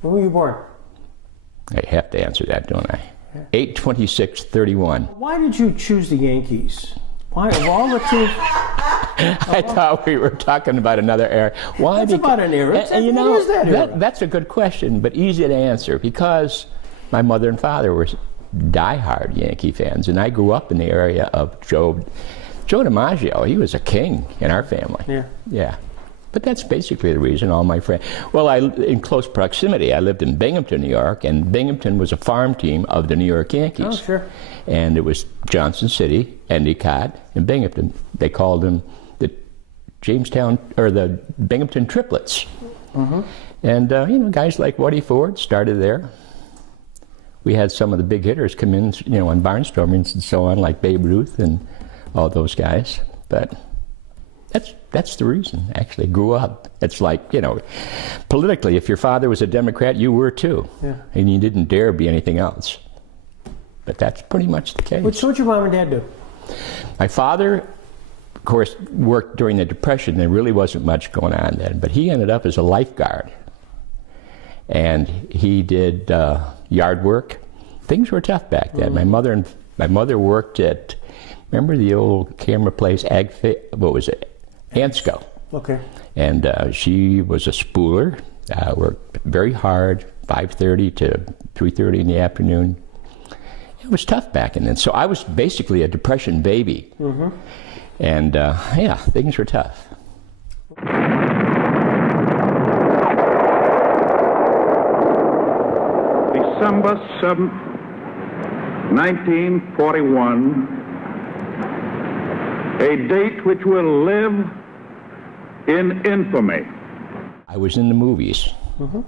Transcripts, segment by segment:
When were you born? I have to answer that, don't I? 8/26/31. Why did you choose the Yankees? Why, of all the teams? I thought we were talking about another era. Why? It's about an era. And you know, it is that era. That's a good question, but easy to answer, because my mother and father were diehard Yankee fans, and I grew up in the area of Joe DiMaggio. He was a king in our family. Yeah. But that's basically the reason. All my friends. Well, in close proximity, I lived in Binghamton, New York, and Binghamton was a farm team of the New York Yankees. Oh, sure. And it was Johnson City, Endicott, and Binghamton. They called them the Jamestown, or the Binghamton Triplets. Mm-hmm. And you know, guys like Woody Ford started there. We had some of the big hitters come in, you know, on barnstormings and so on, like Babe Ruth and all those guys. But that's the reason, actually. Grew up. It's like, you know, politically, if your father was a Democrat, you were too. Yeah. And you didn't dare be anything else. But that's pretty much the case. So what'd your mom and dad do? My father, of course, worked during the Depression. There really wasn't much going on then. But he ended up as a lifeguard. And he did yard work. Things were tough back then. Mm. My mother worked at, remember the old camera place, what was it? Hansco. Okay. And she was a spooler, worked very hard, 5:30 to 3:30 in the afternoon. It was tough back then. So I was basically a Depression baby. Mm-hmm. And yeah, things were tough. December 7th, 1941, a date which will live in infamy. I was in the movies. Mm-hmm.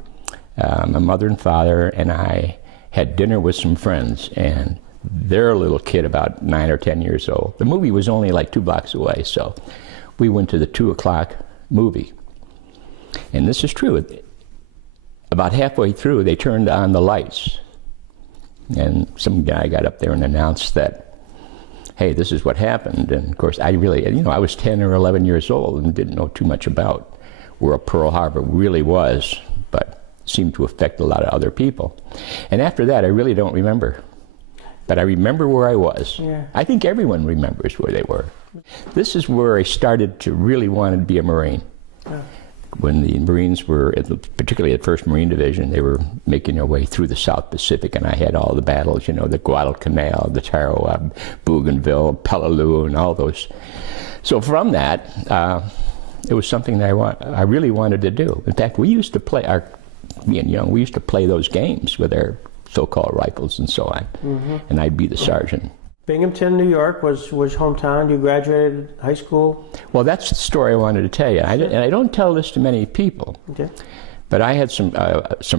My mother and father and I had dinner with some friends, and their little kid, about 9 or 10 years old. The movie was only like 2 blocks away, so we went to the 2 o'clock movie. And this is true. About halfway through, they turned on the lights. And some guy got up there and announced that, hey, this is what happened. And of course, I really, you know, I was 10 or 11 years old and didn't know too much about where Pearl Harbor really was, but seemed to affect a lot of other people. And after that, I really don't remember. But I remember where I was. Yeah. I think everyone remembers where they were. This is where I started to really want to be a Marine. Yeah. When the Marines were, particularly at 1st Marine Division, they were making their way through the South Pacific, and I had all the battles, you know, the Guadalcanal, the Tarawa, Bougainville, Peleliu, and all those. So from that, it was something that I really wanted to do. In fact, we used to play, being young, we used to play those games with our so-called rifles and so on, and I'd be the sergeant. Binghamton, New York was hometown. You graduated high school? Well, that's the story I wanted to tell you. And I don't tell this to many people. Okay. But I had some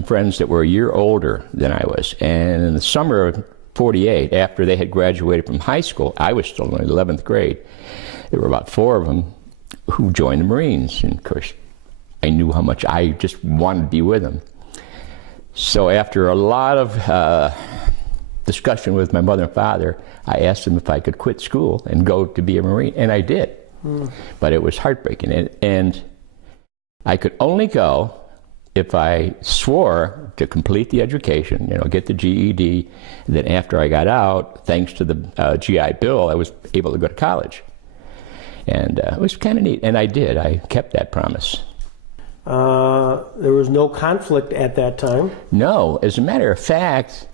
friends that were a year older than I was. And in the summer of '48, after they had graduated from high school, I was still in the 11th grade. There were about 4 of them who joined the Marines. And of course, I knew how much I just wanted to be with them. So after a lot of discussion with my mother and father, I asked them if I could quit school and go to be a Marine, and I did. But it was heartbreaking, and I could only go if I swore to complete the education, you know, get the GED, and then after I got out, thanks to the GI Bill, I was able to go to college. And it was kind of neat, and I did. I kept that promise. There was no conflict at that time? No. As a matter of fact,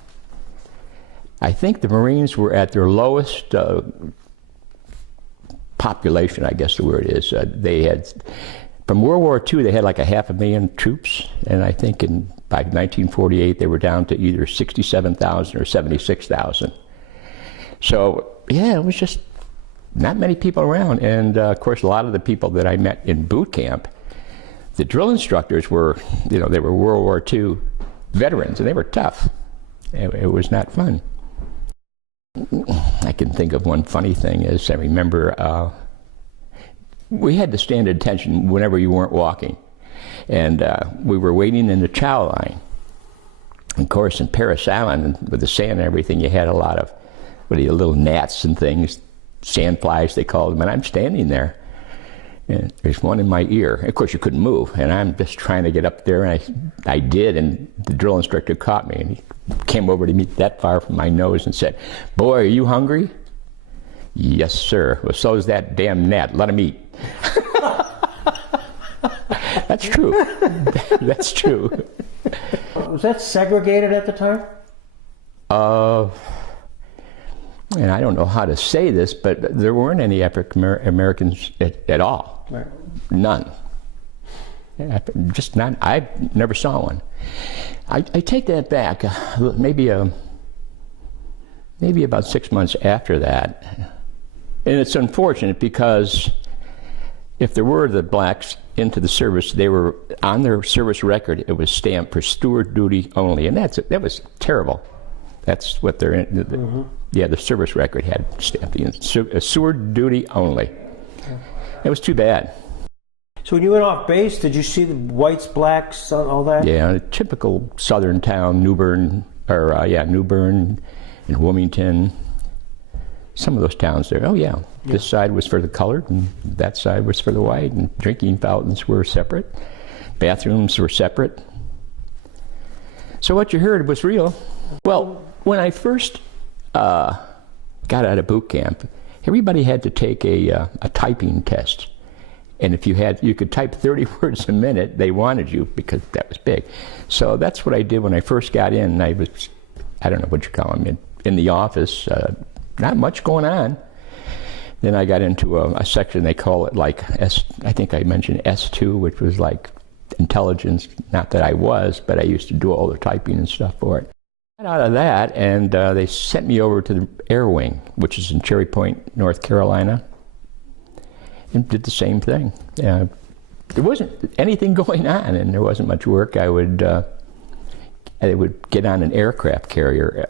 I think the Marines were at their lowest population, I guess the word is. They had, from World War II, they had like 500,000 troops, and I think by 1948 they were down to either 67,000 or 76,000. So yeah, it was just not many people around, and of course a lot of the people that I met in boot camp, the drill instructors were, you know, they were World War II veterans, and they were tough. It was not fun. I can think of one funny thing is I remember we had to stand at attention whenever you weren't walking. And we were waiting in the chow line. Of course, in Paris Island, with the sand and everything, you had a lot of little gnats and things, sand flies they called them, and I'm standing there. And there's one in my ear. Of course, you couldn't move, and I'm just trying to get up there, and I did, and the drill instructor caught me, and he came over to me that far from my nose and said, "Boy, are you hungry?" "Yes, sir." "Well, so is that damn gnat. Let him eat." That's true. That's true. Was that segregated at the time? And I don't know how to say this, but there weren't any African Americans at all. Right. None. Just not. I never saw one. I take that back. Maybe about 6 months after that, and it's unfortunate because if there were the blacks into the service, they were on their service record. It was stamped for steward duty only, and that was terrible. That's what they're in. Yeah, the service record had stamped in steward duty only. It was too bad. So when you went off base, did you see the whites, blacks, all that? Yeah, a typical southern town, Newbern and Wilmington. Some of those towns there. Oh yeah, this side was for the colored, and that side was for the white, and drinking fountains were separate. Bathrooms were separate. So what you heard was real. Well, when I first got out of boot camp, everybody had to take a typing test. And if you could type 30 words a minute, they wanted you because that was big. So that's what I did when I first got in. I don't know what you call them, in the office, not much going on. Then I got into a section, they call it like I think I mentioned S2, which was like intelligence. Not that I was, but I used to do all the typing and stuff for it. Got out of that, and they sent me over to the Air Wing, which is in Cherry Point, North Carolina, and did the same thing. There wasn't anything going on, and there wasn't much work. I would get on an aircraft carrier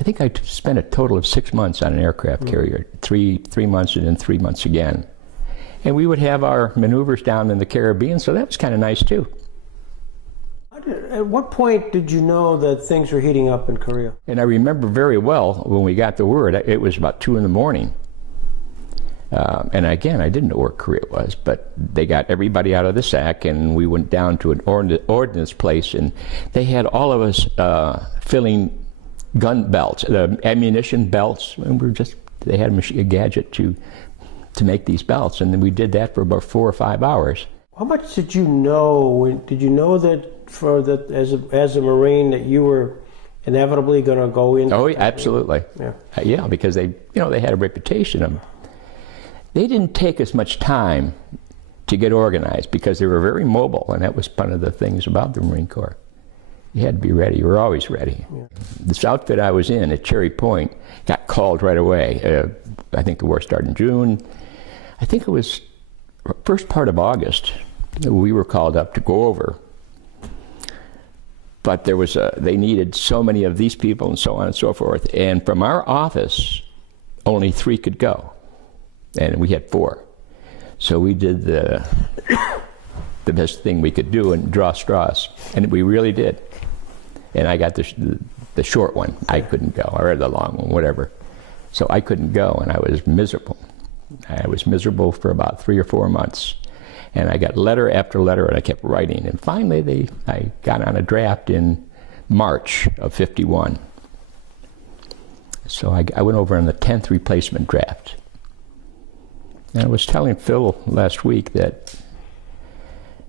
I think I spent a total of 6 months on an aircraft carrier, three months and then 3 months again. And we would have our maneuvers down in the Caribbean, so that was kind of nice too. At what point did you know that things were heating up in Korea? And I remember very well when we got the word, it was about 2 in the morning. And again, I didn't know where Korea was, but they got everybody out of the sack, and we went down to an ordnance place, and they had all of us filling gun belts, the ammunition belts, and they had a gadget to make these belts, and then we did that for about 4 or 5 hours. How much did you know? Did you know that as a Marine that you were inevitably going to go in? Oh, absolutely. Yeah. Yeah, because they had a reputation of. They didn't take as much time to get organized because they were very mobile, and that was one of the things about the Marine Corps. You had to be ready. You were always ready. Yeah. This outfit I was in at Cherry Point got called right away. I think the war started in June. I think it was first part of August. We were called up to go over. But they needed so many of these people and so on and so forth. And from our office, only 3 could go. And we had 4. So we did the best thing we could do and draw straws. And we really did. And I got the short one. I couldn't go, or the long one, whatever. So I couldn't go, and I was miserable. I was miserable for about 3 or 4 months. And I got letter after letter, and I kept writing. And finally, I got on a draft in March of '51. So I went over on the 10th replacement draft. And I was telling Phil last week that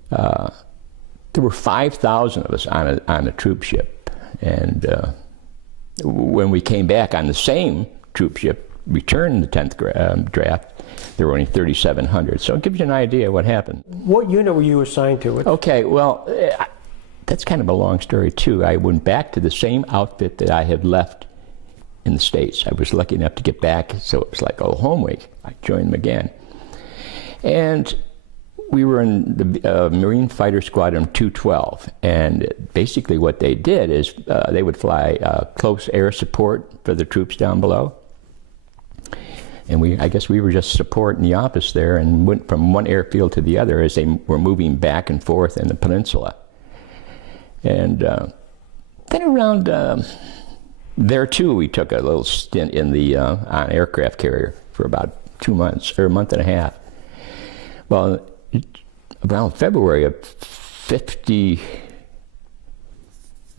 there were 5,000 of us on a troop ship. And when we came back on the same troop ship, returned the 10th draft, there were only 3,700. So it gives you an idea of what happened. What unit were you assigned to? Okay, well, that's kind of a long story, too. I went back to the same outfit that I had left in the States. I was lucky enough to get back, so it was like, home week. I joined them again. And we were in the Marine Fighter Squadron 212, and basically what they did is they would fly close air support for the troops down below. And I guess we were just supporting the office there and went from one airfield to the other as they were moving back and forth in the peninsula. And then around there too, we took a little stint in the on aircraft carrier for about 2 months, or a month and a half. Well, around February of 50,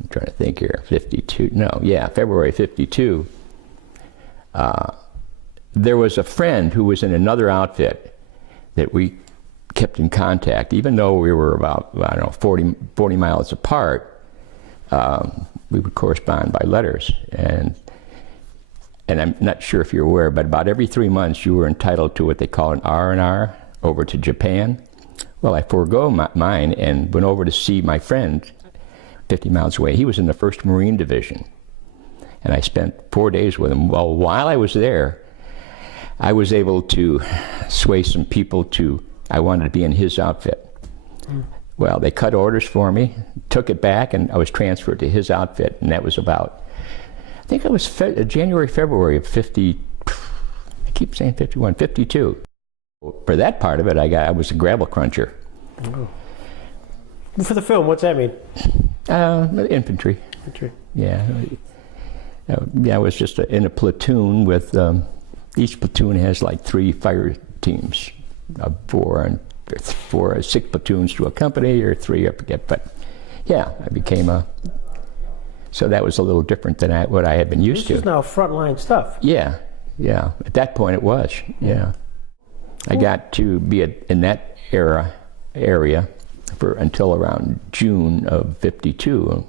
I'm trying to think here, 52, no, yeah, February 52, there was a friend who was in another outfit that we kept in contact, even though we were about, I don't know, 40 miles apart. We would correspond by letters, and I'm not sure if you're aware, but about every 3 months you were entitled to what they call an R&R over to Japan. Well, I forego mine and went over to see my friend 50 miles away. He was in the 1st Marine Division, and I spent 4 days with him. Well, while I was there, I was able to sway some people to, I wanted to be in his outfit. Well, they cut orders for me, took it back, and I was transferred to his outfit, and that was about, I think it was January, February of 50, I keep saying 51, 52. For that part of it, I was a gravel cruncher. Oh. For the film, what's that mean? Infantry. Infantry. Yeah. Yeah, I was just in a platoon with, each platoon has like 3 fire teams, 4 6 platoons to a company, or 3, I forget. But yeah, I became so that was a little different than what I had been used to. This is now frontline stuff. Yeah, yeah. At that point it was, yeah. I got to be in that area for until around June of 52,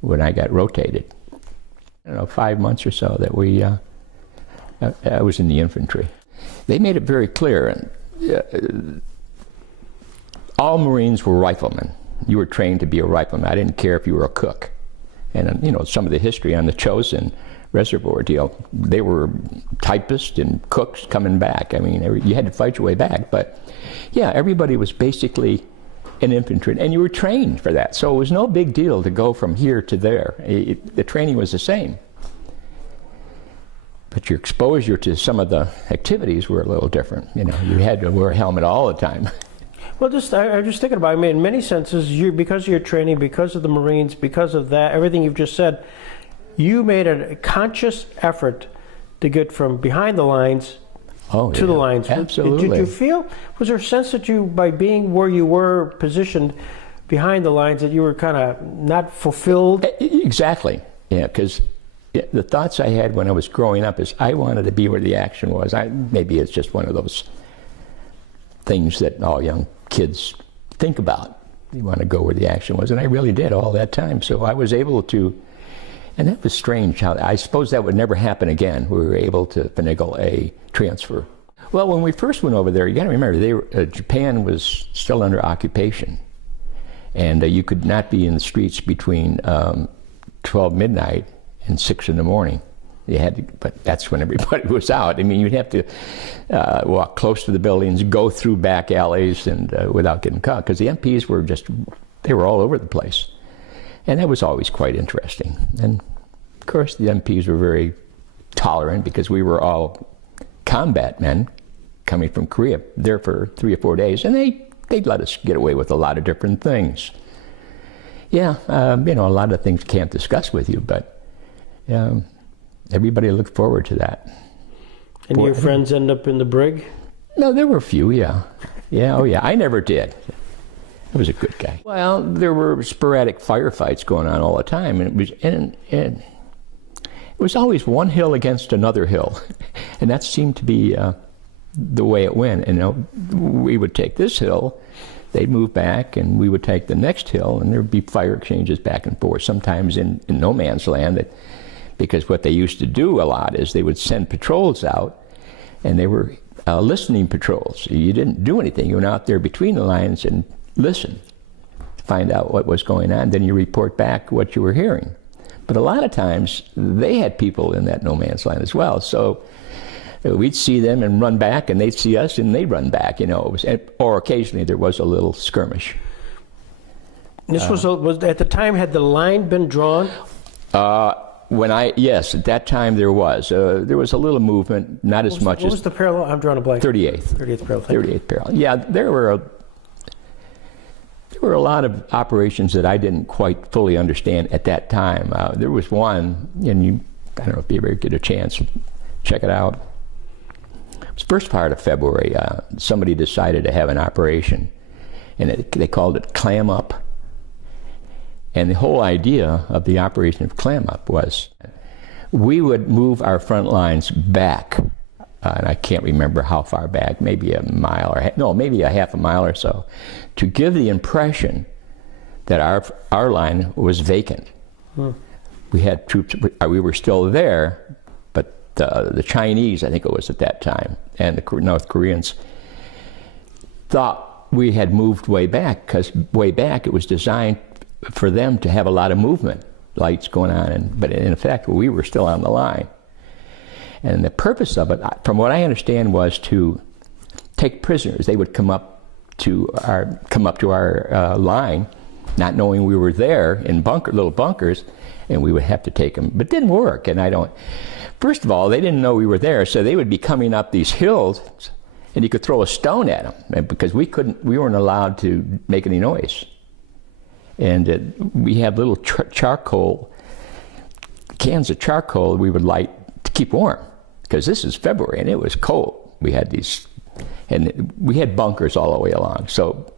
when I got rotated. I don't know, 5 months or so that I was in the infantry. They made it very clear, all Marines were riflemen. You were trained to be a rifleman. I didn't care if you were a cook. And you know, some of the history on the Chosin Reservoir deal, they were typists and cooks coming back. I mean, you had to fight your way back. But yeah, everybody was basically an infantry, and you were trained for that. So it was no big deal to go from here to there. The training was the same. But your exposure to some of the activities were a little different. You know, you had to wear a helmet all the time. Well, I'm just thinking about it. I mean, in many senses, because of your training, because of the Marines, because of that, everything you've just said, you made a conscious effort to get from behind the lines to the lines. Absolutely. Did you feel, was there a sense that you, by being where you were positioned behind the lines, that you were kind of not fulfilled? Exactly. Yeah, because the thoughts I had when I was growing up is I wanted to be where the action was. Maybe it's just one of those things that all young kids think about. You want to go where the action was, and I really did all that time. So I was able to, and that was strange how, I suppose that would never happen again. We were able to finagle a transfer. Well, when we first went over there, you got to remember, Japan was still under occupation, and you could not be in the streets between 12 midnight and 6 in the morning. You had to, but that's when everybody was out. I mean, you'd have to walk close to the buildings, go through back alleys, and without getting caught, because the MPs were they were all over the place. And that was always quite interesting. And of course, the MPs were very tolerant, because we were all combat men coming from Korea, there for 3 or 4 days, and they'd let us get away with a lot of different things. Yeah, you know, a lot of things can't discuss with you, but everybody looked forward to that. And your friends end up in the brig? No, there were a few, yeah. Yeah, oh yeah, I never did. I was a good guy. Well, there were sporadic firefights going on all the time, and it was always one hill against another hill, and that seemed to be the way it went. And you know, we would take this hill, they'd move back, and we would take the next hill, and there'd be fire exchanges back and forth, sometimes in no man's land. Because what they used to do a lot is they would send patrols out, and they were listening patrols. You didn't do anything. You went out there between the lines and listened to find out what was going on. Then you report back what you were hearing. But a lot of times, they had people in that no man's land as well. So we'd see them and run back, and they'd see us and they'd run back, you know. Or occasionally there was a little skirmish. This was at the time, had the line been drawn? Yes, at that time there was. There was a little movement, not as much as... What was the parallel? I'm drawing a blank. 38th. 38th parallel. 38th parallel. Yeah, there were a lot of operations that I didn't quite fully understand at that time. There was one, and I don't know if you ever get a chance, check it out. first part of February, somebody decided to have an operation, and they called it Clam Up. And the whole idea of the operation of Clam Up was we would move our front lines back, and I can't remember how far back, maybe a mile or no, maybe a half a mile or so, to give the impression that our line was vacant. We had troops, we were still there, but the Chinese, I think it was at that time, and the North Koreans thought we had moved way back, because way back it was designed for them to have a lot of movement, lights going on, but in effect we were still on the line. And the purpose of it, from what I understand, was to take prisoners. They would come up to our line, not knowing we were there in little bunkers, and we would have to take them. But it didn't work, and first of all, they didn't know we were there, so they would be coming up these hills, and you could throw a stone at them, because we weren't allowed to make any noise. And we had little charcoal, cans of charcoal we would light to keep warm, because this is February, and it was cold. We had we had bunkers all the way along, so.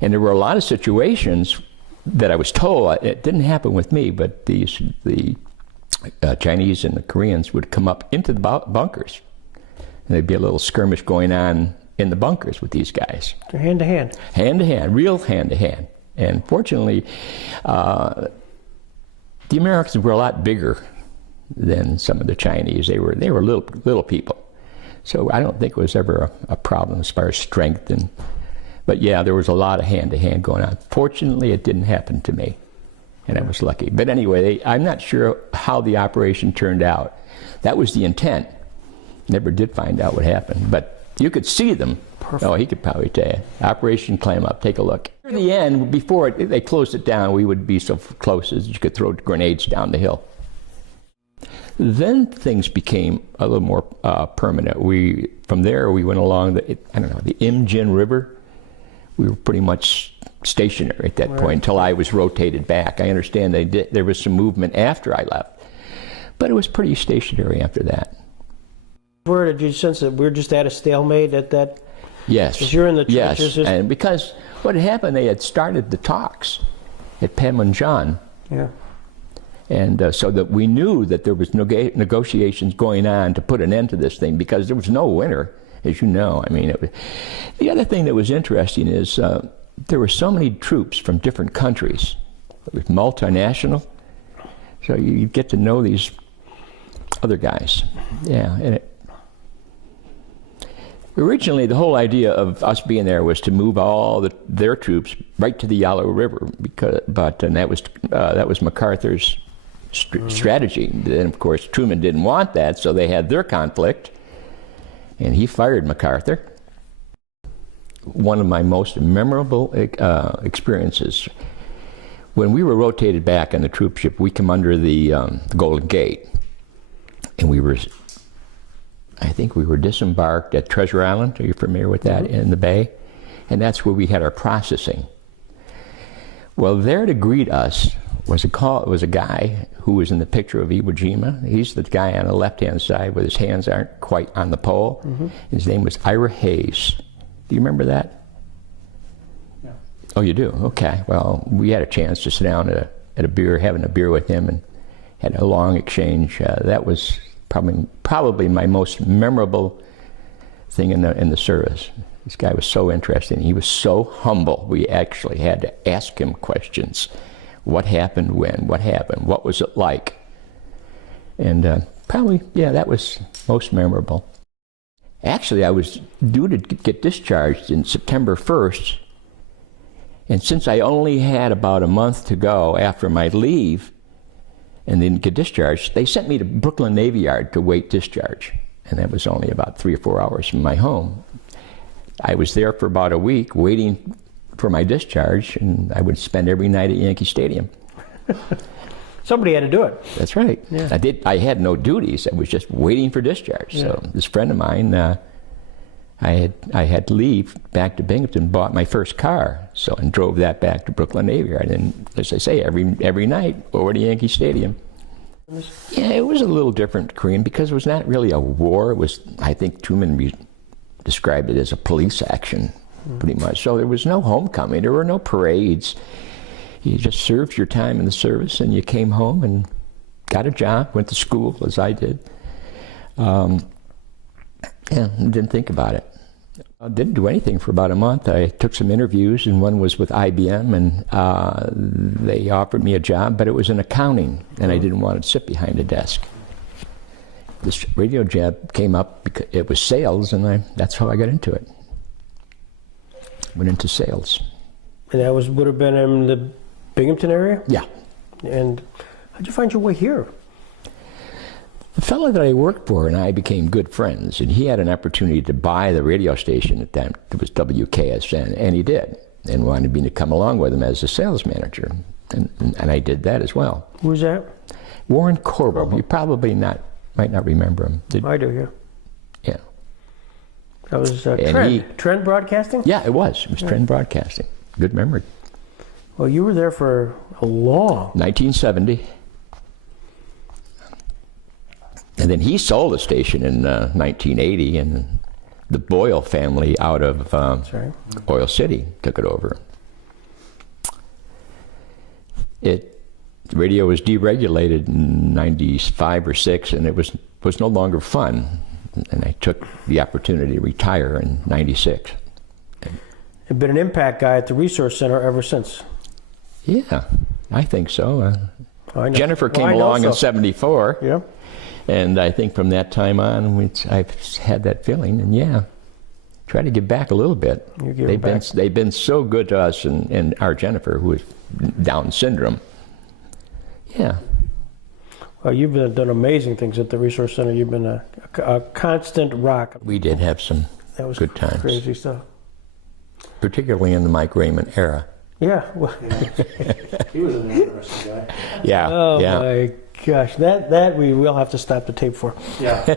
And there were a lot of situations that I was told, it didn't happen with me, but the Chinese and the Koreans would come up into the bunkers. And there'd be a little skirmish going on in the bunkers with these guys. Hand to hand. Hand to hand, real hand to hand. And fortunately, the Americans were a lot bigger than some of the Chinese. They were little people. So I don't think it was ever a problem as far as strength. But yeah, there was a lot of hand-to-hand going on. Fortunately, it didn't happen to me, and I was lucky. But anyway, I'm not sure how the operation turned out. That was the intent. Never did find out what happened, but you could see them. Perfect. Oh, he could probably tell you. Operation Clam Up, take a look. At the end, before they closed it down, we would be so close as you could throw grenades down the hill. Then things became a little more permanent. From there, we went along the Imjin River. We were pretty much stationary at that point until I was rotated back. I understand there was some movement after I left, but it was pretty stationary after that. Where did you sense that we're just at a stalemate at that? Yes. Because you're in the trenches. Yes, and because what had happened, they had started the talks at Panmunjom. Yeah. And so that we knew that there was negotiations going on to put an end to this thing, because there was no winner. As you know, I mean, the other thing that was interesting is there were so many troops from different countries. It was multinational, so you get to know these other guys. Yeah, and originally the whole idea of us being there was to move all their troops right to the Yellow River, and that was MacArthur's strategy. Then, of course, Truman didn't want that, so they had their conflict. And he fired MacArthur. One of my most memorable experiences, when we were rotated back on the troop ship, we come under the Golden Gate, and I think we were disembarked at Treasure Island. Are you familiar with that? In the bay? And that's where we had our processing. Well, there to greet us was a guy who was in the picture of Iwo Jima. He's the guy on the left-hand side where his hands aren't quite on the pole. His name was Ira Hayes. Do you remember that? No. Oh, you do? Okay. Well, we had a chance to sit down at having a beer with him, and had a long exchange. That was probably my most memorable thing in the service. This guy was so interesting. He was so humble. We actually had to ask him questions. What happened when? What happened? What was it like? And that was most memorable. Actually, I was due to get discharged in September 1st, and since I only had about a month to go after my leave and then get discharged, they sent me to Brooklyn Navy Yard to wait discharge, and that was only about 3 or 4 hours from my home. I was there for about a week waiting for my discharge, and I would spend every night at Yankee Stadium. Somebody had to do it. That's right. Yeah. I had no duties. I was just waiting for discharge. Yeah. So this friend of mine, I had to leave back to Binghamton, bought my first car, and drove that back to Brooklyn Navy Yard. And as I say, every night over to Yankee Stadium. Yeah, it was a little different, Korean, because it was not really a war. It was, I think Truman described it as a police action, pretty much. So there was no homecoming. There were no parades. You just served your time in the service, and you came home and got a job, went to school, as I did. Yeah, didn't think about it. I didn't do anything for about a month. I took some interviews, and one was with IBM, and they offered me a job, but it was in accounting, and I didn't want to sit behind a desk. This radio job came up because it was sales, and that's how I got into it. Went into sales. And that would have been in the Binghamton area? Yeah. And how'd you find your way here? The fellow that I worked for and I became good friends, and he had an opportunity to buy the radio station at that time. It was WKSN, and he did, and wanted me to come along with him as a sales manager, and I did that as well. Who was that? Warren Corbell. You probably might not remember him. I do, yeah. Yeah. That was Trend Broadcasting? Yeah, it was. It was Trend Broadcasting. Good memory. Well, you were there for a long... 1970. And then he sold the station in 1980, and the Boyle family out of Oil City took it over. The radio was deregulated in 95 or 6, and it was no longer fun. And I took the opportunity to retire in 96. You've been an impact guy at the Resource Center ever since. Yeah, I think so. Jennifer came I know along in so. 74. Yeah. And I think from that time on, I've had that feeling, and yeah, try to give back a little bit. They've been so good to us, and our Jennifer, who is Down syndrome. Yeah. Well, you've done amazing things at the Resource Center. You've been a constant rock. We did have some good times. Crazy stuff. Particularly in the Mike Raymond era. Yeah. Well, He was an interesting guy. Yeah. oh yeah. my gosh, that we will have to stop the tape for. Yeah.